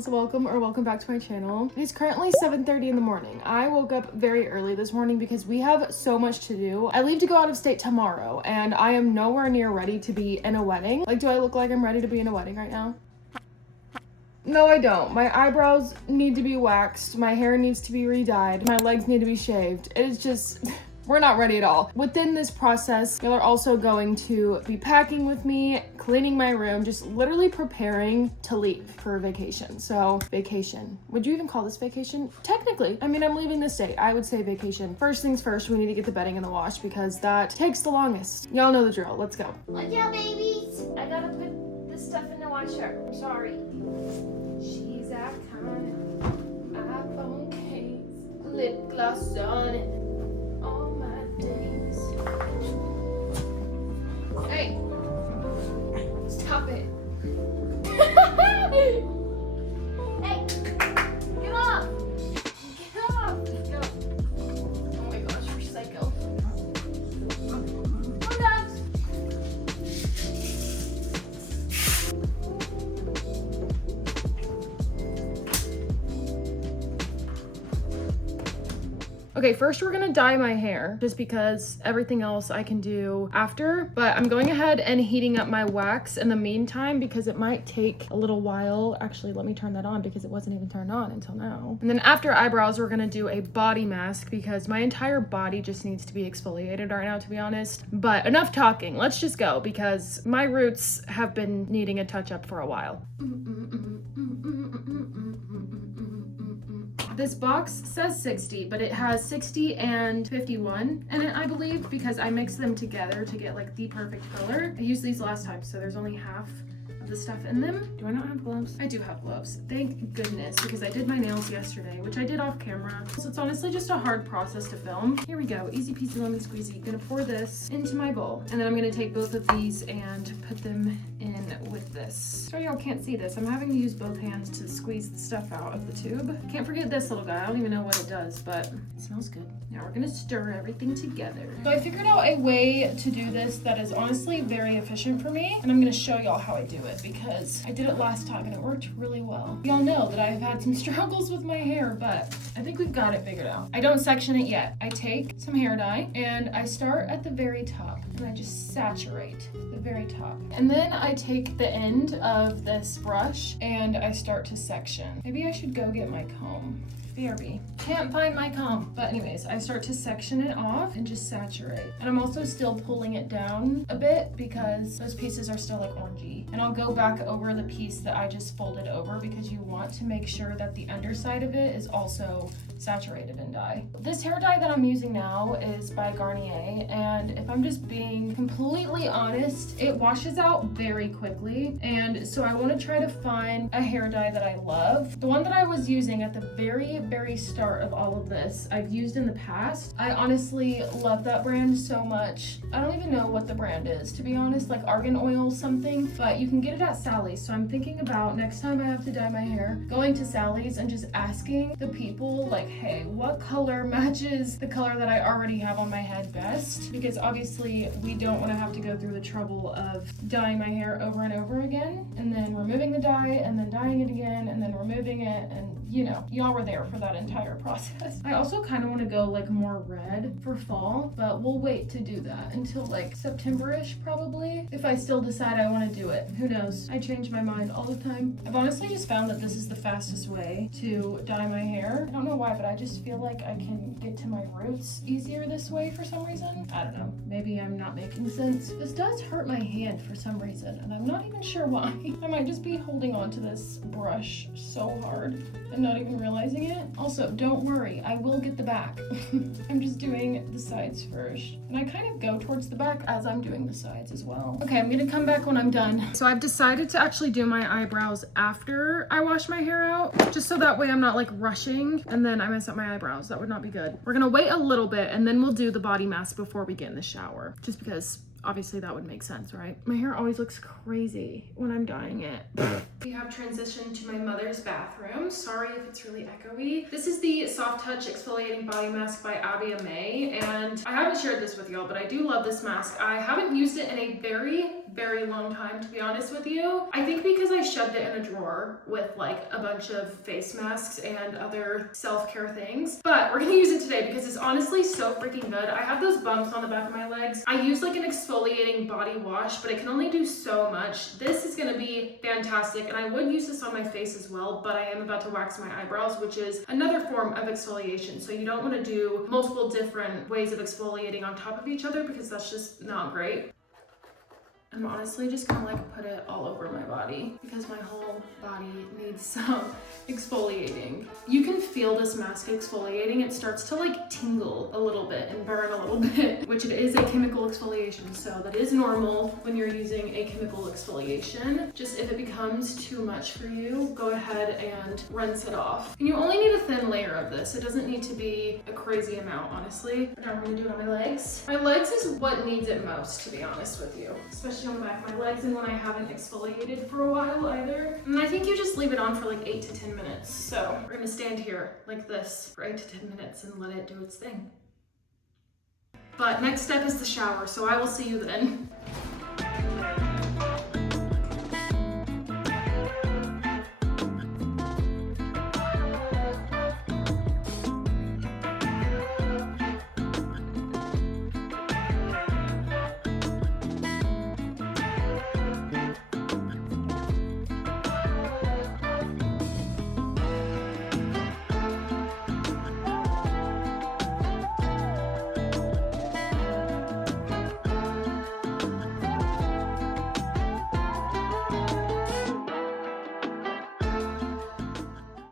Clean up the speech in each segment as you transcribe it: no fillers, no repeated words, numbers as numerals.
Scorpios, welcome back to my channel. It's currently 7:30 in the morning. I woke up very early this morning because we have so much to do. I leave to go out of state tomorrow and I am nowhere near ready to be in a wedding. Like, do I look like I'm ready to be in a wedding right now? No, I don't. My eyebrows need to be waxed. My hair needs to be re-dyed. My legs need to be shaved. It's just... we're not ready at all. Within this process, y'all are also going to be packing with me, cleaning my room, just literally preparing to leave for vacation. So, vacation. Would you even call this vacation? Technically. I mean, I'm leaving the state. I would say vacation. First things first, we need to get the bedding in the wash because that takes the longest. Y'all know the drill. Let's go. Watch out, babies. I gotta put this stuff in the washer. I'm sorry. She's iconic. iPhone case. Lip gloss on it. All my days. Hey. Stop it. Hey. Get off. Get off. Get off. Oh my gosh, you're psycho. Oh, God. Okay, first we're gonna dye my hair just because everything else I can do after, but I'm going ahead and heating up my wax in the meantime because it might take a little while. Actually, let me turn that on because it wasn't even turned on until now. And then after eyebrows, we're gonna do a body mask because my entire body just needs to be exfoliated right now, to be honest. But enough talking, let's just go because my roots have been needing a touch up for a while. This box says 60, but it has 60 and 51 in it, I believe, because I mixed them together to get like the perfect color. I used these last time, so there's only half of the stuff in them. Do I not have gloves? I do have gloves. Thank goodness, because I did my nails yesterday, which I did off camera. So it's honestly just a hard process to film. Here we go, easy peasy lemon squeezy. Gonna pour this into my bowl, and then I'm gonna take both of these and put them in with this. Sorry y'all can't see this. I'm having to use both hands to squeeze the stuff out of the tube. Can't forget this little guy. I don't even know what it does, but it smells good. Now we're gonna stir everything together. So I figured out a way to do this that is honestly very efficient for me, and I'm gonna show y'all how I do it because I did it last time and it worked really well. Y'all know that I've had some struggles with my hair, but I think we've got it figured out. I don't section it yet. I take some hair dye and I start at the very top and I just saturate the very top. And then I take the end of this brush and I start to section. Maybe I should go get my comb. BRB. Can't find my comb. But anyways, I start to section it off and just saturate. And I'm also still pulling it down a bit because those pieces are still like orangey. And I'll go back over the piece that I just folded over because you want to make sure that the underside of it is also saturated in dye. This hair dye that I'm using now is by Garnier, and if I'm just being completely honest, it washes out very quickly, and so I want to try to find a hair dye that I love. The one that I was using at the very start of all of this, I've used in the past. I honestly love that brand so much. I don't even know what the brand is, to be honest, like Argan Oil something, but you can get it at Sally's. So I'm thinking about next time I have to dye my hair, going to Sally's and just asking the people like, hey, what color matches the color that I already have on my head best? Because obviously we don't want to have to go through the trouble of dyeing my hair over and over again and then removing the dye and then dyeing it again and then removing it, and you know, y'all were there for that entire process. I also kind of want to go like more red for fall, but we'll wait to do that until like September-ish probably, if I still decide I want to do it. Who knows? I change my mind all the time. I've honestly just found that this is the fastest way to dye my hair. I don't know why, but I just feel like I can get to my roots easier this way for some reason. I don't know. Maybe I'm not making sense. This does hurt my hand for some reason, and I'm not even sure why. I might just be holding on to this brush so hard and not even realizing it. Also, don't worry, I will get the back. I'm just doing the sides first. And I kind of go towards the back as I'm doing the sides as well. Okay, I'm gonna come back when I'm done. So I've decided to actually do my eyebrows after I wash my hair out, just so that way I'm not like rushing and then I mess up my eyebrows. That would not be good. We're gonna wait a little bit and then we'll do the body mask before we get in the shower, just because obviously that would make sense, right? My hair always looks crazy when I'm dyeing it. We have transitioned to my mother's bathroom. Sorry if it's really echoey. This is the Soft Touch Exfoliating Body Mask by Abby May, and I haven't shared this with y'all, but I do love this mask. I haven't used it in a very very long time, to be honest with you. I think because I shoved it in a drawer with like a bunch of face masks and other self-care things. But we're gonna use it today because it's honestly so freaking good. I have those bumps on the back of my legs. I use like an exfoliating body wash, but it can only do so much. This is gonna be fantastic, and I would use this on my face as well, but I am about to wax my eyebrows, which is another form of exfoliation. So you don't want to do multiple different ways of exfoliating on top of each other because that's just not great. I'm honestly just gonna like put it all over my body because my whole body needs some exfoliating. You can feel this mask exfoliating. It starts to like tingle a little bit and burn a little bit, which it is a chemical exfoliation. So that is normal when you're using a chemical exfoliation. Just if it becomes too much for you, go ahead and rinse it off. And you only need a thin layer of this. It doesn't need to be a crazy amount, honestly. But now I'm gonna do it on my legs. My legs is what needs it most, to be honest with you, especially on the back of my legs and when I haven't exfoliated for a while either. And I think you just leave it on for like 8 to 10 minutes. So we're gonna stand here like this for 8 to 10 minutes and let it do its thing. But next step is the shower, so I will see you then.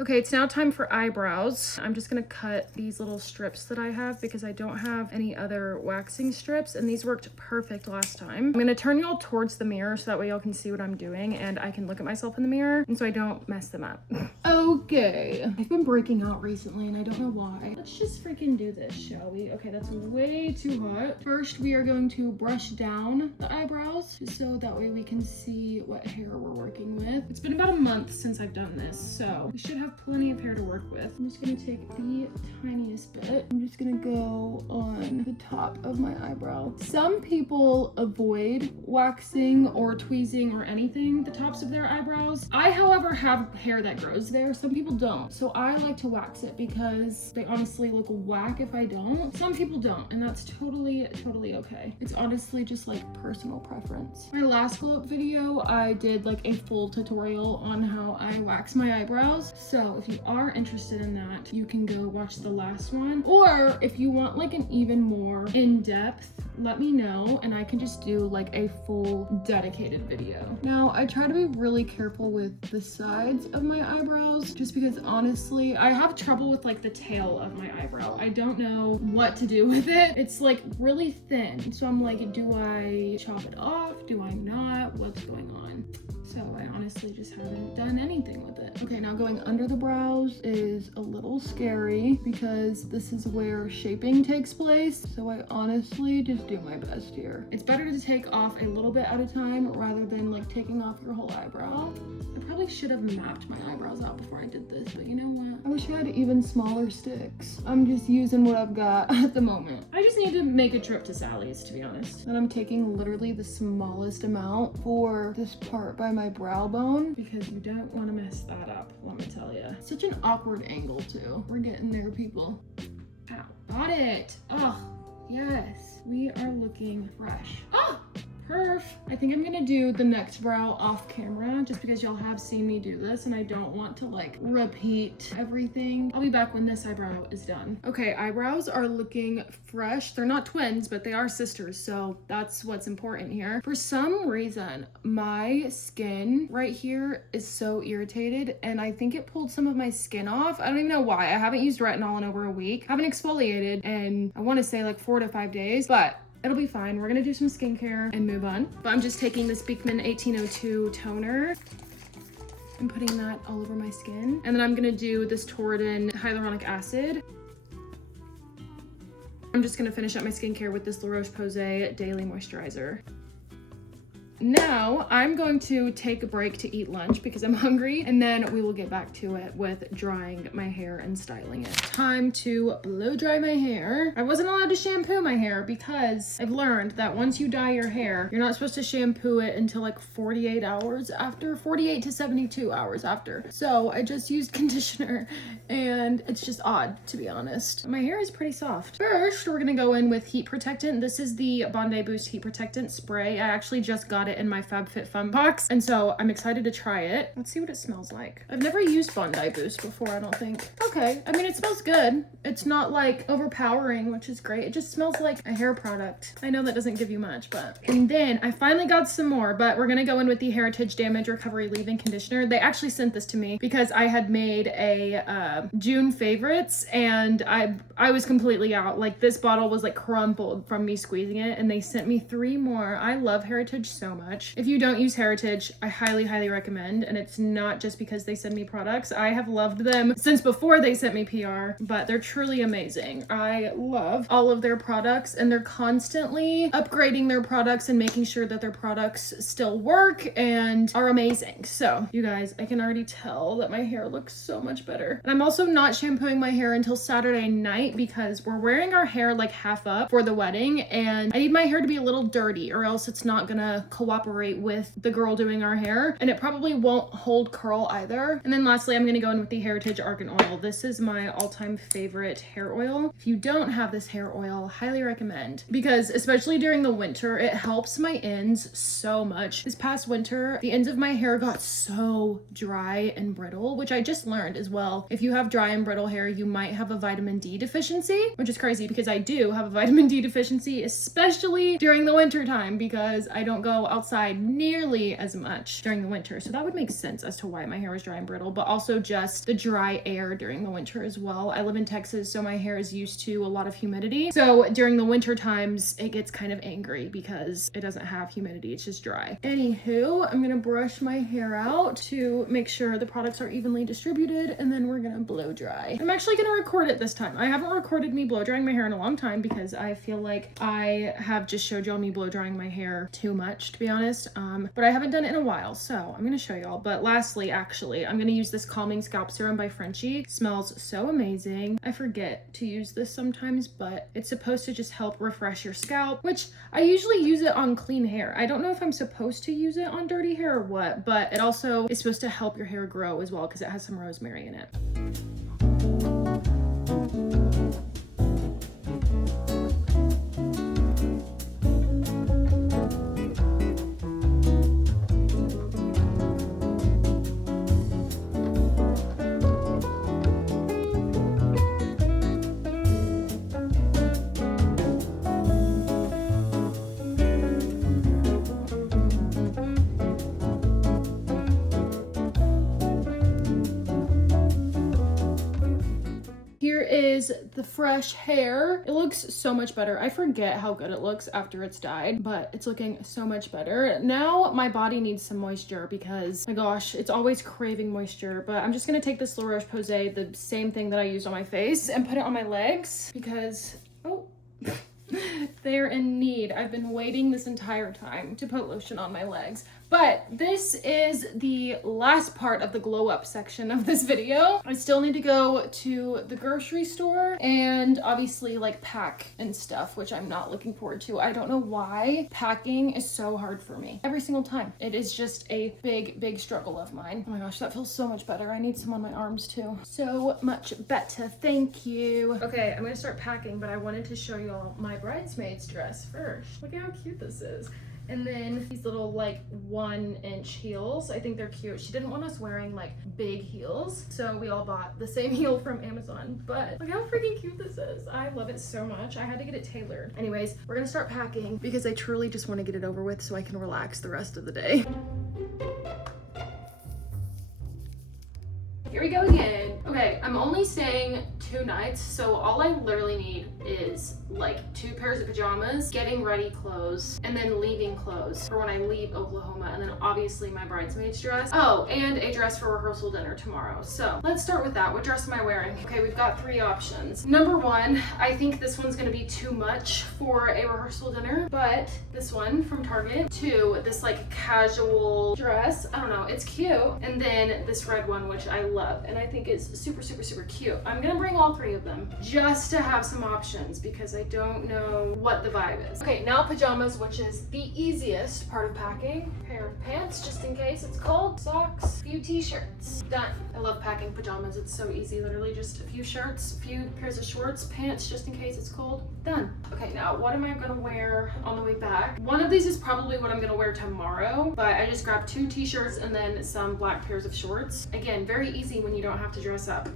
Okay, it's now time for eyebrows. I'm just gonna cut these little strips that I have because I don't have any other waxing strips, and these worked perfect last time. I'm gonna turn y'all towards the mirror so that way y'all can see what I'm doing and I can look at myself in the mirror and so I don't mess them up. Okay, I've been breaking out recently and I don't know why. Let's just freaking do this, shall we? Okay, that's way too hot. First, we are going to brush down the eyebrows just so that way we can see what hair we're working with. It's been about a month since I've done this, so we should have plenty of hair to work with. I'm just gonna take the tiniest bit. I'm just gonna go on the top of my eyebrow. Some people avoid waxing or tweezing or anything the tops of their eyebrows. I, however, have hair that grows there. Some people don't. So I like to wax it because they honestly look whack if I don't. Some people don't, and that's totally okay. It's honestly just like personal preference. My last glow up video, I did like a full tutorial on how I wax my eyebrows. So if you are interested in that, you can go watch the last one. Or if you want like an even more in-depth, let me know and I can just do like a full dedicated video. Now, I try to be really careful with the sides of my eyebrows just because honestly, I have trouble with like the tail of my eyebrow. I don't know what to do with it. It's like really thin. So I'm like, do I chop it off? Do I not? What's going on? So I honestly just haven't done anything with it. Okay, now going under the brows is a little scary because this is where shaping takes place. So I honestly just do my best here. It's better to take off a little bit at a time rather than like taking off your whole eyebrow. I probably should have mapped my eyebrows out before I did this, but you know what? I wish I had even smaller sticks. I'm just using what I've got at the moment. I just need to make a trip to Sally's, to be honest. And I'm taking literally the smallest amount for this part by my brow bone because you don't want to mess that up, let me tell you. Such an awkward angle too. We're getting there, people. Ow, got it. Oh, yes. We are looking fresh. Oh! Perf. I think I'm gonna do the next brow off camera just because y'all have seen me do this and I don't want to like repeat everything. I'll be back when this eyebrow is done. Okay, eyebrows are looking fresh. They're not twins, but they are sisters, so that's what's important here. For some reason, my skin right here is so irritated and I think it pulled some of my skin off. I don't even know why. I haven't used retinol in over a week. I haven't exfoliated in, I want to say like 4 to 5 days, but it'll be fine. We're gonna do some skincare and move on. But I'm just taking this Beekman 1802 toner and putting that all over my skin. And then I'm gonna do this Torridon hyaluronic acid. I'm just gonna finish up my skincare with this La Roche-Posay Daily Moisturizer. Now I'm going to take a break to eat lunch because I'm hungry, and then we will get back to it with drying my hair and styling it. Time to blow dry my hair. I wasn't allowed to shampoo my hair because I've learned that once you dye your hair, you're not supposed to shampoo it until like 48 hours after, 48 to 72 hours after. So I just used conditioner, and it's just odd, to be honest. My hair is pretty soft. First, we're gonna go in with heat protectant. This is the Bondi Boost heat protectant spray. I actually just got it in my FabFitFun box, and so I'm excited to try it. Let's see what it smells like. I've never used Bondi Boost before, I don't think. Okay, I mean, it smells good. It's not like overpowering, which is great. It just smells like a hair product. I know that doesn't give you much, but. And then I finally got some more, but we're gonna go in with the Heritage Damage Recovery Leave-In Conditioner. They actually sent this to me because I had made a June favorites, and I was completely out. Like, this bottle was like crumpled from me squeezing it, and they sent me 3 more. I love Heritage so much. If you don't use Heritage, I highly, highly recommend, and it's not just because they send me products. I have loved them since before they sent me PR, but they're truly amazing. I love all of their products, and they're constantly upgrading their products and making sure that their products still work and are amazing. So, you guys, I can already tell that my hair looks so much better. And I'm also not shampooing my hair until Saturday night because we're wearing our hair like half up for the wedding, and I need my hair to be a little dirty or else it's not gonna cooperate with the girl doing our hair, and it probably won't hold curl either. And then lastly, I'm gonna go in with the Heritage Argan Oil. This is my all-time favorite hair oil. If you don't have this hair oil, highly recommend, because especially during the winter, it helps my ends so much. This past winter, the ends of my hair got so dry and brittle, which I just learned as well. If you have dry and brittle hair, you might have a vitamin D deficiency, which is crazy because I do have a vitamin D deficiency, especially during the winter time because I don't go outside nearly as much during the winter. So that would make sense as to why my hair was dry and brittle, but also just the dry air during the winter as well. I live in Texas, so my hair is used to a lot of humidity. So during the winter times, it gets kind of angry because it doesn't have humidity, it's just dry. Anywho, I'm gonna brush my hair out to make sure the products are evenly distributed, and then we're gonna blow dry. I'm actually gonna record it this time. I haven't recorded me blow drying my hair in a long time because I feel like I have just showed y'all me blow drying my hair too much, to be honest. But I haven't done it in a while, so I'm gonna show y'all. But lastly, actually, I'm gonna use this Calming Scalp Serum by Frenchie. Smells so amazing. I forget to use this sometimes, but it's supposed to just help refresh your scalp, which I usually use it on clean hair. I don't know if I'm supposed to use it on dirty hair or what, but it also is supposed to help your hair grow as well because it has some rosemary in it. Here is the fresh hair. It looks so much better. I forget how good it looks after it's dyed, but it's looking so much better. Now my body needs some moisture because, my gosh, it's always craving moisture. But I'm just gonna take this La Roche-Posay, the same thing that I used on my face, and put it on my legs because, oh, they're in need. I've been waiting this entire time to put lotion on my legs. But this is the last part of the glow up section of this video. I still need to go to the grocery store and obviously like pack and stuff, which I'm not looking forward to. I don't know why packing is so hard for me every single time. It is just a big, big struggle of mine. Oh my gosh, that feels so much better. I need some on my arms too. So much better. Thank you. Okay, I'm gonna start packing, but I wanted to show you all my bridesmaid's dress first. Look at how cute this is. And then these little like 1-inch heels. I think they're cute. She didn't want us wearing like big heels, so we all bought the same heel from Amazon. But look how freaking cute this is. I love it so much. I had to get it tailored. Anyways, we're gonna start packing because I truly just want to get it over with so I can relax the rest of the day. Here we go again. Okay, I'm only staying 2 nights, so all I literally need is like 2 pairs of pajamas, getting ready clothes, and then leaving clothes for when I leave Oklahoma, and then obviously my bridesmaid's dress. Oh, and a dress for rehearsal dinner tomorrow. So let's start with that. What dress am I wearing? Okay, we've got 3 options. Number 1, I think this one's gonna be too much for a rehearsal dinner, but this one from Target. 2, this like casual dress. I don't know, it's cute. And then this red one, which I love, and I think is super, super, super cute. I'm gonna bring all 3 of them just to have some options because I don't know what the vibe is. Okay, now pajamas, which is the easiest part of packing. Pair of pants, just in case it's cold. Socks, few t-shirts. Done. I love packing pajamas. It's so easy. Literally just a few shirts, a few pairs of shorts, pants, just in case it's cold. Done. Okay, now what am I gonna wear on the way back? One of these is probably what I'm gonna wear tomorrow, but I just grabbed 2 t-shirts and then some black pairs of shorts. Again, very easy when you don't have to dress up.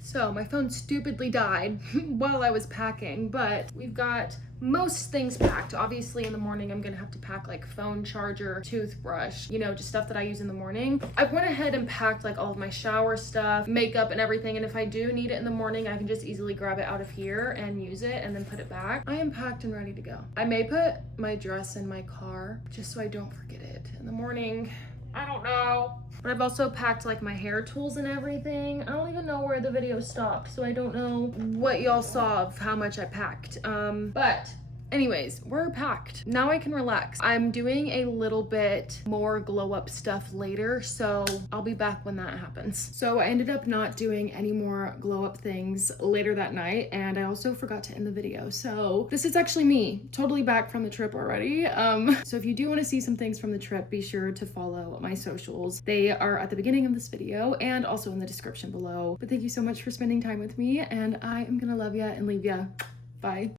So my phone stupidly died while I was packing, but we've got most things packed. Obviously in the morning I'm gonna have to pack like phone charger, toothbrush, you know, just stuff that I use in the morning. I went ahead and packed like all of my shower stuff, makeup and everything, and if I do need it in the morning I can just easily grab it out of here and use it and then put it back. I am packed and ready to go. I may put my dress in my car just so I don't forget it in the morning. I don't know. But I've also packed like my hair tools and everything. I don't even know where the video stopped, so I don't know what y'all saw of how much I packed. But anyways, we're packed. Now I can relax. I'm doing a little bit more glow up stuff later, so I'll be back when that happens. So I ended up not doing any more glow up things later that night, and I also forgot to end the video. So this is actually me, totally back from the trip already. So if you do want to see some things from the trip, be sure to follow my socials. They are at the beginning of this video and also in the description below. But thank you so much for spending time with me, and I am gonna love ya and leave ya. Bye.